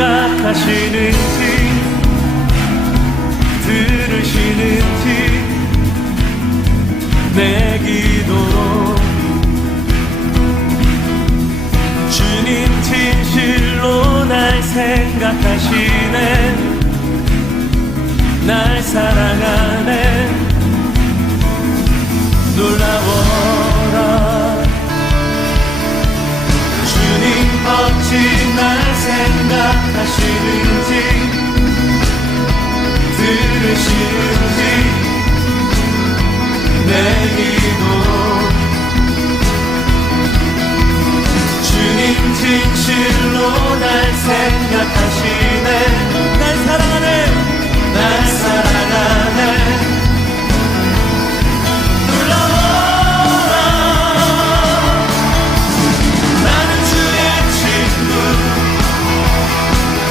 생각하시는지 들으시는지 내 기도 주님 진실로 날 생각하시네 날 사랑하네 놀라워라 주님 어찌 날 생각하시는지 들으시는지 내 기도 주님 진실로 날 생각하시네 날 사랑하네 날 사랑하네 놀라워라 나는 주의 친구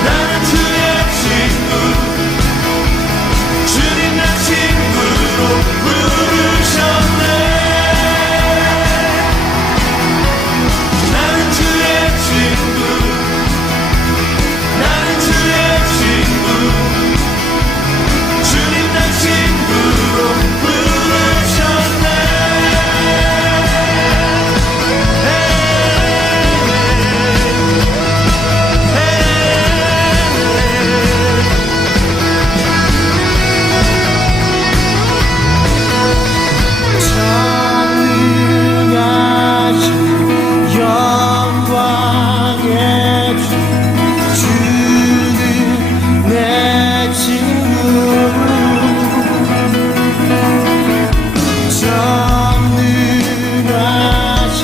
나는 주의 친구 주님 날 친구로 부르셨네 나는 주의 친구 나는 주의 친구 주님 날 친구로 부르셨네 전능하신 영광의 주 주는 내 친구 전능하신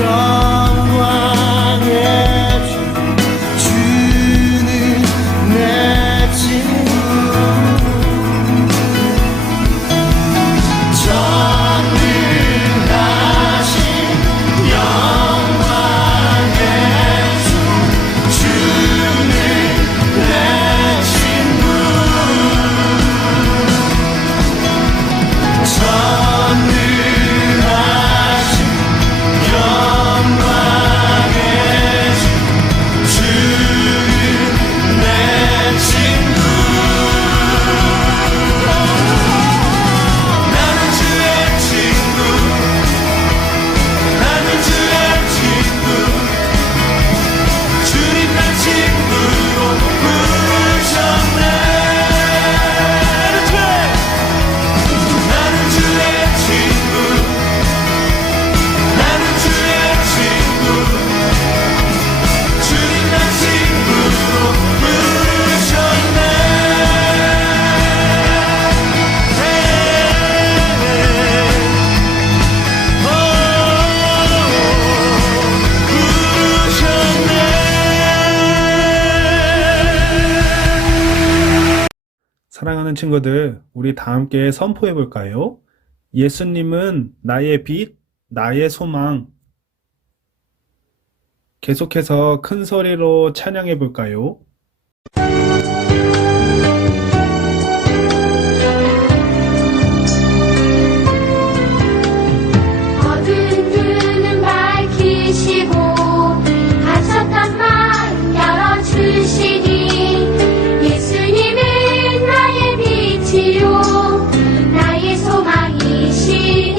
영광의 주 주는 내 친구 전능하신 영광의 주 주는 내 친구 전능하신 영광의 주 주는 내 친구 나는 주의 친구 나는 주의 친구 주님 날 친구로 부르셨네 나는 주의 친구 나는 주의 친구 주님 날 친구로 부르셨네 사랑하는 친구들, 우리 다 함께 선포해 볼까요? 예수님은 나의 빛, 나의 소망. 계속해서 큰 소리로 찬양해 볼까요? 어두운 눈은 밝히시고 갇혔던 마음 열어주시니 예수님은 나의 빛이요 나의 소망이시니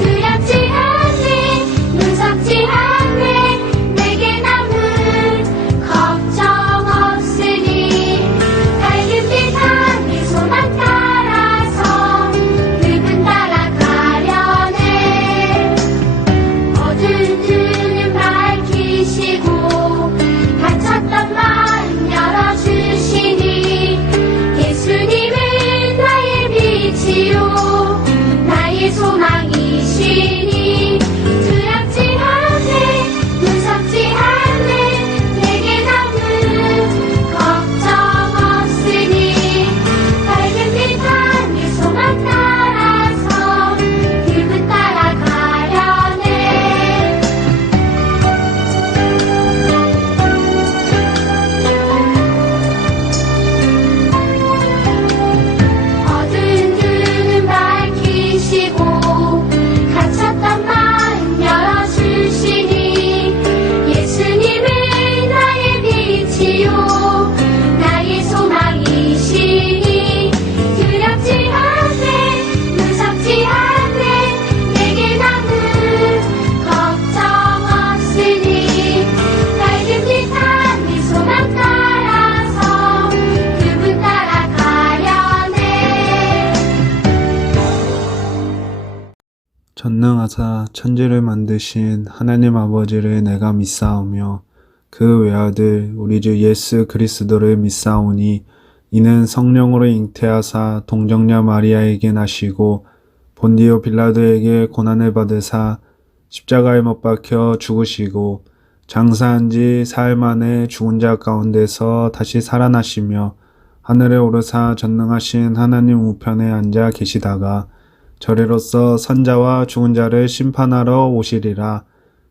두렵지 않네 무섭지 않네 내게 남은 걱정 전능하사 천지를 만드신 하나님 아버지를 내가 믿사오며 그 외아들 우리 주 예수 그리스도를 믿사오니 이는 성령으로 잉태하사 동정녀 마리아에게 나시고 본디오 빌라도에게 고난을 받으사 십자가에 못 박혀 죽으시고 장사한 지 사흘 만에 죽은 자 가운데서 다시 살아나시며 하늘에 오르사 전능하신 하나님 우편에 앉아 계시다가 저리로서 선자와 죽은 자를 심판하러 오시리라.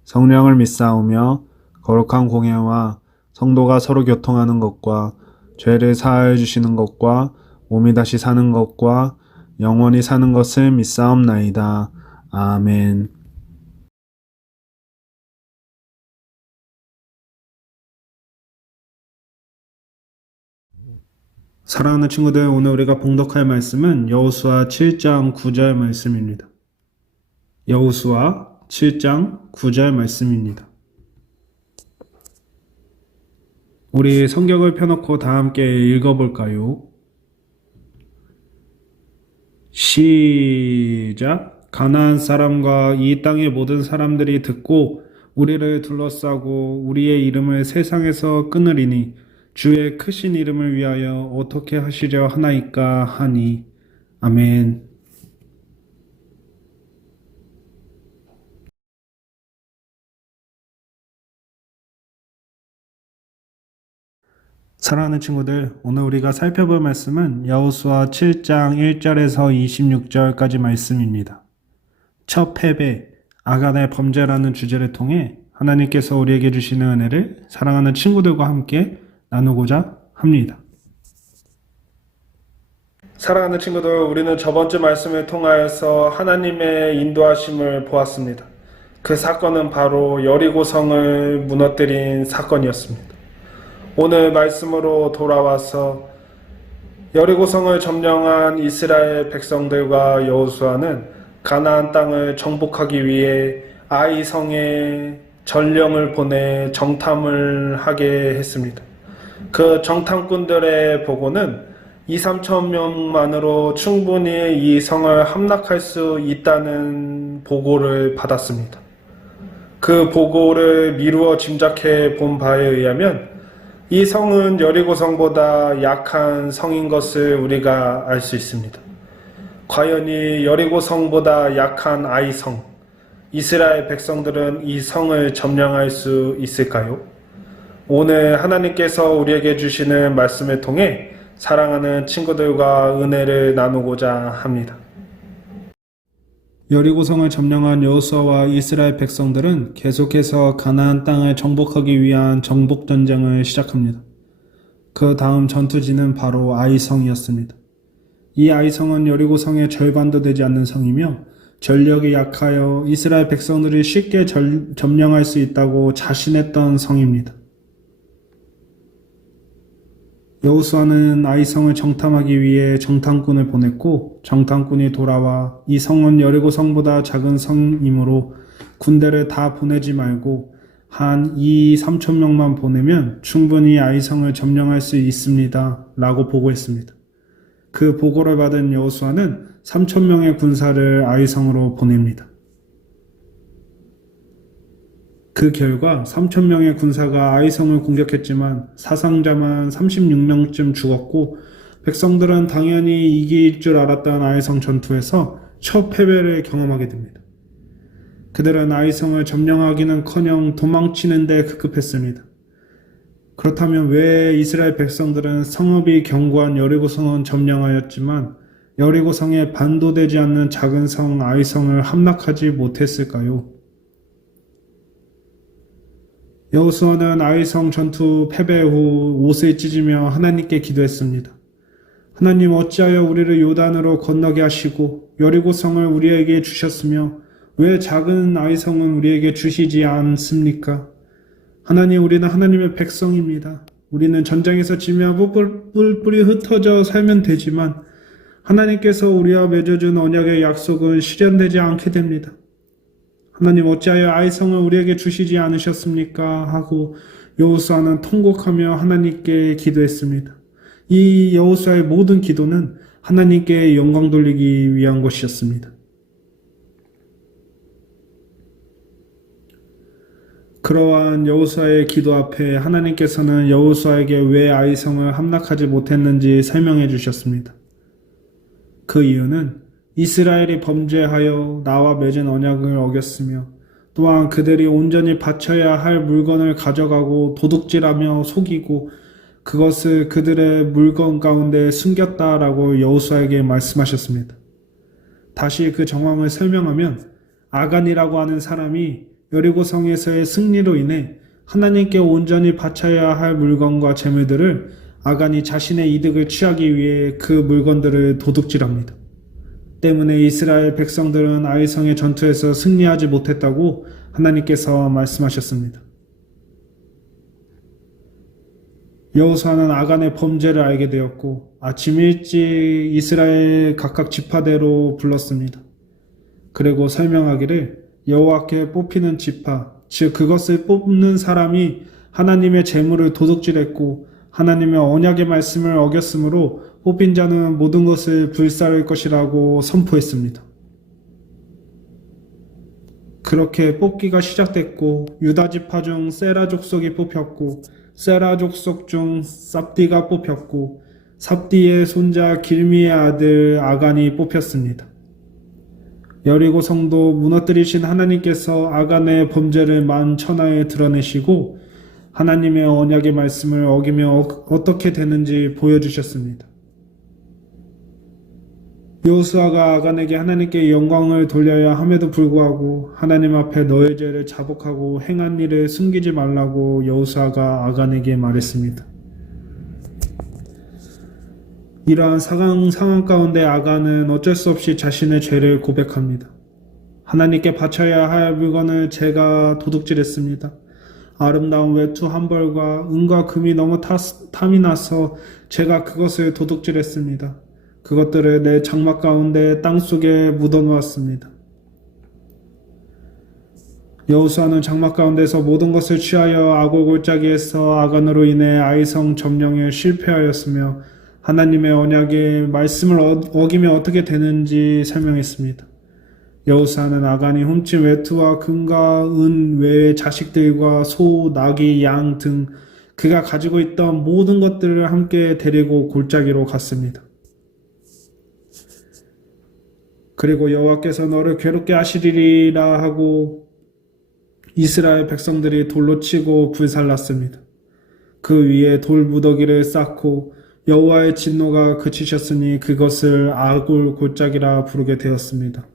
성령을 믿사오며 거룩한 공예와 성도가 서로 교통하는 것과 죄를 사하여 주시는 것과 몸이 다시 사는 것과 영원히 사는 것을 믿사옵나이다. 아멘. 사랑하는 친구들, 오늘 우리가 봉독할 말씀은 여호수아 7장 9절 말씀입니다. 여호수아 7장 9절 말씀입니다. 우리 성경을 펴놓고 다 함께 읽어볼까요? 시작. 가나안 사람과 이 땅의 모든 사람들이 듣고 우리를 둘러싸고 우리의 이름을 세상에서 끊으리니 주의 크신 이름을 위하여 어떻게 하시려 하나이까 하니. 아멘. 사랑하는 친구들, 오늘 우리가 살펴볼 말씀은 여호수아 7장 1절에서 26절까지 말씀입니다. 첫 패배, 아간의 범죄라는 주제를 통해 하나님께서 우리에게 주시는 은혜를 사랑하는 친구들과 함께 나누고자 합니다. 사랑하는 친구들, 우리는 저번 주 말씀을 통하여서 하나님의 인도하심을 보았습니다. 그 사건은 바로 여리고성을 무너뜨린 사건이었습니다. 오늘 말씀으로 돌아와서 여리고성을 점령한 이스라엘 백성들과 여호수아는 가나안 땅을 정복하기 위해 아이 성에 전령을 보내 정탐을 하게 했습니다. 그 정탐꾼들의 보고는 2-3천 명만으로 충분히 이 성을 함락할 수 있다는 보고를 받았습니다. 그 보고를 미루어 짐작해 본 바에 의하면 이 성은 여리고성보다 약한 성인 것을 우리가 알 수 있습니다. 과연 이 여리고성보다 약한 아이성, 이스라엘 백성들은 이 성을 점령할 수 있을까요? 오늘 하나님께서 우리에게 주시는 말씀을 통해 사랑하는 친구들과 은혜를 나누고자 합니다. 여리고성을 점령한 여호수아와 이스라엘 백성들은 계속해서 가나안 땅을 정복하기 위한 정복 전쟁을 시작합니다. 그 다음 전투지는 바로 아이성이었습니다. 이 아이성은 여리고성의 절반도 되지 않는 성이며 전력이 약하여 이스라엘 백성들이 쉽게 점령할 수 있다고 자신했던 성입니다. 여호수아는 아이성을 정탐하기 위해 정탐꾼을 보냈고 정탐꾼이 돌아와 이 성은 여리고성보다 작은 성이므로 군대를 다 보내지 말고 한 2-3천 명만 보내면 충분히 아이성을 점령할 수 있습니다 라고 보고했습니다. 그 보고를 받은 여호수아는 3천 명의 군사를 아이성으로 보냅니다. 그 결과 3천 명의 군사가 아이성을 공격했지만 사상자만 36명쯤 죽었고 백성들은 당연히 이길 줄 알았던 아이성 전투에서 첫 패배를 경험하게 됩니다. 그들은 아이성을 점령하기는커녕 도망치는 데 급급했습니다. 그렇다면 왜 이스라엘 백성들은 성읍이 견고한 여리고성은 점령하였지만 여리고성에 반도되지 않는 작은 성 아이성을 함락하지 못했을까요? 여호수아는 아이성 전투 패배 후 옷을 찢으며 하나님께 기도했습니다. 하나님, 어찌하여 우리를 요단으로 건너게 하시고 여리고성을 우리에게 주셨으며 왜 작은 아이성은 우리에게 주시지 않습니까? 하나님, 우리는 하나님의 백성입니다. 우리는 전쟁에서 지며 뿔뿔이 흩어져 살면 되지만 하나님께서 우리와 맺어준 언약의 약속은 실현되지 않게 됩니다. 하나님, 어찌하여 아이성을 우리에게 주시지 않으셨습니까? 하고 여호수아는 통곡하며 하나님께 기도했습니다. 이 여호수아의 모든 기도는 하나님께 영광 돌리기 위한 것이었습니다. 그러한 여호수아의 기도 앞에 하나님께서는 여호수아에게 왜 아이성을 함락하지 못했는지 설명해 주셨습니다. 그 이유는 이스라엘이 범죄하여 나와 맺은 언약을 어겼으며 또한 그들이 온전히 바쳐야 할 물건을 가져가고 도둑질하며 속이고 그것을 그들의 물건 가운데 숨겼다라고 여호수아에게 말씀하셨습니다. 다시 그 정황을 설명하면 아간이라고 하는 사람이 여리고성에서의 승리로 인해 하나님께 온전히 바쳐야 할 물건과 재물들을 아간이 자신의 이득을 취하기 위해 그 물건들을 도둑질합니다. 때문에 이스라엘 백성들은 아이성의 전투에서 승리하지 못했다고 하나님께서 말씀하셨습니다. 여호수아는 아간의 범죄를 알게 되었고 아침 일찍 이스라엘 각각 지파대로 불렀습니다. 그리고 설명하기를 여호와께 뽑히는 지파, 즉 그것을 뽑는 사람이 하나님의 재물을 도둑질했고 하나님의 언약의 말씀을 어겼으므로 뽑힌 자는 모든 것을 불사를 것이라고 선포했습니다. 그렇게 뽑기가 시작됐고 유다 지파 중 세라 족속이 뽑혔고 세라 족속 중 삽디가 뽑혔고 삽디의 손자 길미의 아들 아간이 뽑혔습니다. 여리고 성도 무너뜨리신 하나님께서 아간의 범죄를 만천하에 드러내시고 하나님의 언약의 말씀을 어기며 어떻게 되는지 보여주셨습니다. 여호수아가 아간에게 하나님께 영광을 돌려야 함에도 불구하고 하나님 앞에 너의 죄를 자복하고 행한 일을 숨기지 말라고 여호수아가 아간에게 말했습니다. 이러한 상황 가운데 아간은 어쩔 수 없이 자신의 죄를 고백합니다. 하나님께 바쳐야 할 물건을 제가 도둑질했습니다. 아름다운 외투 한 벌과 은과 금이 너무 탐이 나서 제가 그것을 도둑질했습니다. 그것들을 내 장막 가운데 땅속에 묻어놓았습니다. 여호수아는 장막 가운데서 모든 것을 취하여 아골 골짜기에서 아간으로 인해 아이성 점령에 실패하였으며 하나님의 언약의 말씀을 어기며 어떻게 되는지 설명했습니다. 여호수아는 아간이 훔친 외투와 금과 은 외의 자식들과 소, 나귀, 양 등 그가 가지고 있던 모든 것들을 함께 데리고 골짜기로 갔습니다. 그리고 여호와께서 너를 괴롭게 하시리라 하고 이스라엘 백성들이 돌로 치고 불살랐습니다. 그 위에 돌 무더기를 쌓고 여호와의 진노가 그치셨으니 그것을 아골 골짜기라 부르게 되었습니다.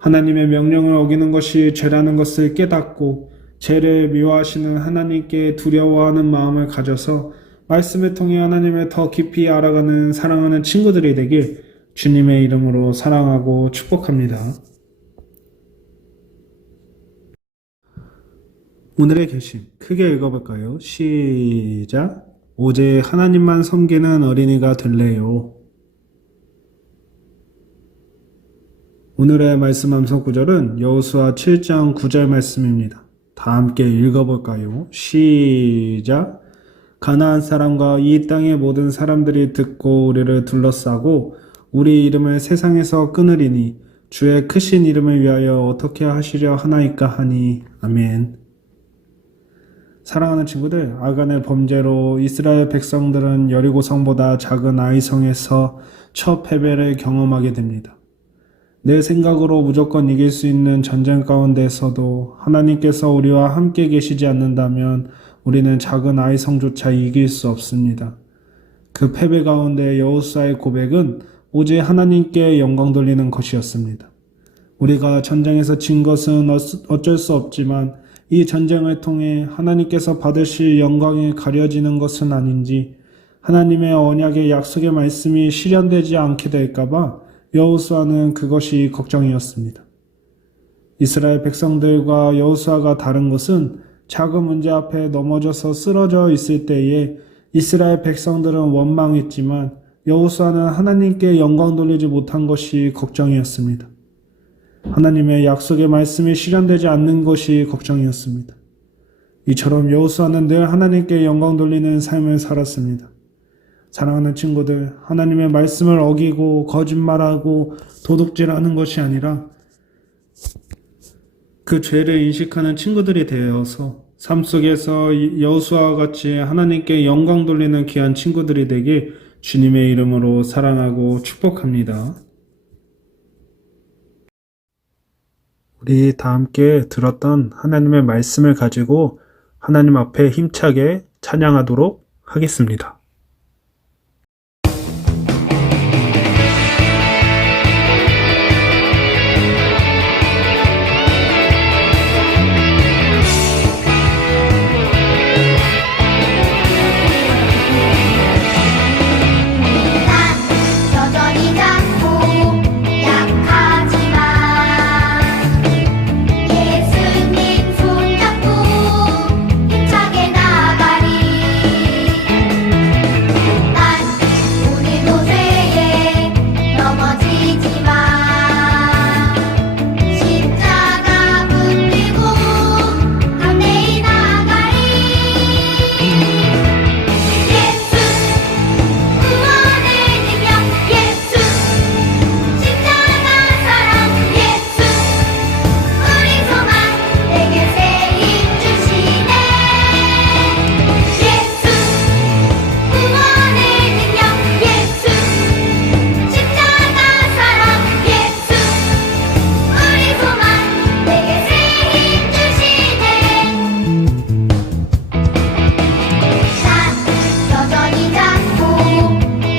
하나님의 명령을 어기는 것이 죄라는 것을 깨닫고 죄를 미워하시는 하나님께 두려워하는 마음을 가져서 말씀을 통해 하나님을 더 깊이 알아가는 사랑하는 친구들이 되길 주님의 이름으로 사랑하고 축복합니다. 오늘의 계심 크게 읽어볼까요? 시작! 오직 하나님만 섬기는 어린이가 될래요. 오늘의 말씀 암송 구절은 여호수아 7장 9절 말씀입니다. 다 함께 읽어볼까요? 시작! 가나안 사람과 이 땅의 모든 사람들이 듣고 우리를 둘러싸고 우리 이름을 세상에서 끊으리니 주의 크신 이름을 위하여 어떻게 하시려 하나이까 하니. 아멘. 사랑하는 친구들, 아간의 범죄로 이스라엘 백성들은 여리고 성보다 작은 아이성에서 첫 패배를 경험하게 됩니다. 내 생각으로 무조건 이길 수 있는 전쟁 가운데서도 하나님께서 우리와 함께 계시지 않는다면 우리는 작은 아이성조차 이길 수 없습니다. 그 패배 가운데 여호수아의 고백은 오직 하나님께 영광 돌리는 것이었습니다. 우리가 전쟁에서 진 것은 어쩔 수 없지만 이 전쟁을 통해 하나님께서 받으실 영광이 가려지는 것은 아닌지 하나님의 언약의 약속의 말씀이 실현되지 않게 될까봐 여호수아는 그것이 걱정이었습니다. 이스라엘 백성들과 여호수아가 다른 것은 작은 문제 앞에 넘어져서 쓰러져 있을 때에 이스라엘 백성들은 원망했지만 여호수아는 하나님께 영광 돌리지 못한 것이 걱정이었습니다. 하나님의 약속의 말씀이 실현되지 않는 것이 걱정이었습니다. 이처럼 여호수아는 늘 하나님께 영광 돌리는 삶을 살았습니다. 사랑하는 친구들, 하나님의 말씀을 어기고 거짓말하고 도둑질하는 것이 아니라 그 죄를 인식하는 친구들이 되어서 삶 속에서 여호수아와 같이 하나님께 영광 돌리는 귀한 친구들이 되길 주님의 이름으로 사랑하고 축복합니다. 우리 다 함께 들었던 하나님의 말씀을 가지고 하나님 앞에 힘차게 찬양하도록 하겠습니다. 여전히 작고 약하지만 예수님 손잡고 힘차게 나가리. 난 오늘도 죄에 넘어지지만 십자가 붙들고 담대히 나가리. 예수 구원의 능력, 예수 십자가 사랑, 예수 우리 소망 내게 새 힘 주시네. 예수 구원의 능력, 예수 십자가 사랑, 예수 우리 소망 내게 새 힘 주시네. 난 여전히 작고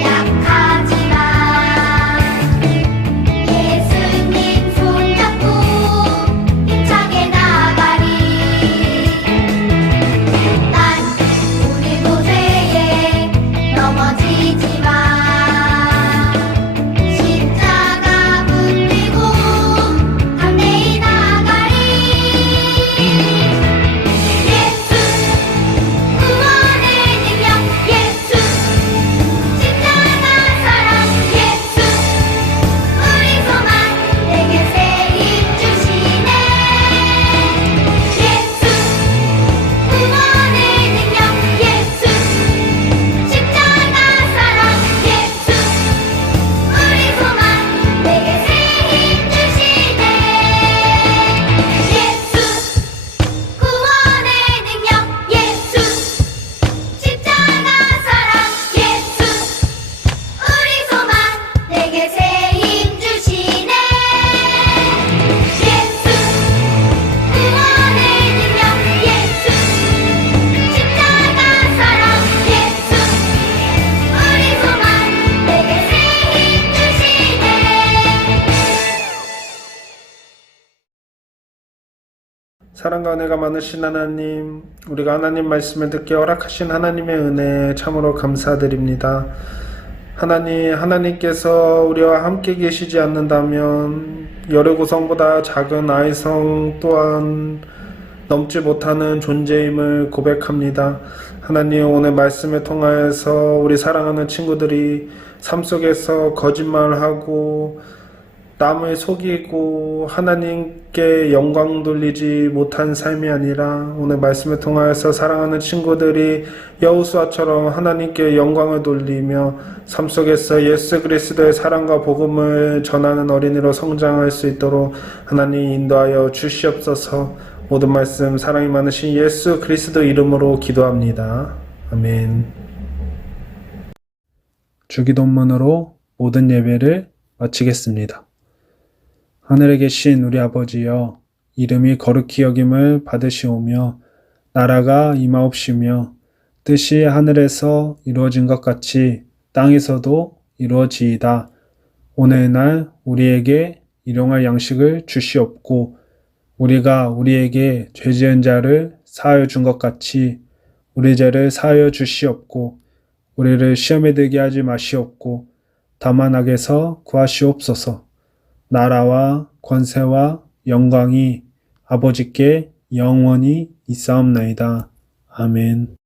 약하지만 예수님 손잡고 힘차게 나가리. 난 오늘도 죄에 넘어지지만 십자가 붙들고 담대히 나가리. 예수 구원의 능력, 예수 십자가 사랑, 예수 우리 소망 내게 새 힘 주시네. 예수 구원의 능력, 예수 십자가 사랑, 예수 우리 소망 내게 새 힘 주시네. 예수 구원의 능력, 예수 십자가 사랑, 예수 우리 소망 내게 새 힘 주시네. 예수 구원의 능력, 예수 십자가 사랑, 예수 우리 소망 내게 새 힘 주시네. 사랑과 은혜가 많으신 하나님, 우리가 하나님 말씀을 듣게 허락하신 하나님의 은혜에 참으로 감사드립니다. 하나님께서 우리와 함께 계시지 않는다면 여리고성보다 작은 아이성 또한 넘지 못하는 존재임을 고백합니다. 하나님, 오늘 말씀을 통하여서 우리 사랑하는 친구들이 삶 속에서 거짓말하고 남을 속이고 하나님께 영광 돌리지 못한 삶이 아니라 오늘 말씀을 통하여서 사랑하는 친구들이 여호수아처럼 하나님께 영광을 돌리며 삶 속에서 예수 그리스도의 사랑과 복음을 전하는 어린이로 성장할 수 있도록 하나님 인도하여 주시옵소서. 모든 말씀 사랑이 많으신 예수 그리스도 이름으로 기도합니다. 아멘. 주기도문으로 모든 예배를 마치겠습니다. 하늘에 계신 우리 아버지여, 이름이 거룩히 여김을 받으시오며 나라가 임하옵시며 뜻이 하늘에서 이루어진 것 같이 땅에서도 이루어지이다. 오늘날 우리에게 일용할 양식을 주시옵고 우리가 우리에게 죄 지은 자를 사하여 준 것 같이 우리 죄를 사하여 주시옵고 우리를 시험에 들게 하지 마시옵고 다만 악에서 구하시옵소서. 나라와 권세와 영광이 아버지께 영원히 있사옵나이다. 아멘.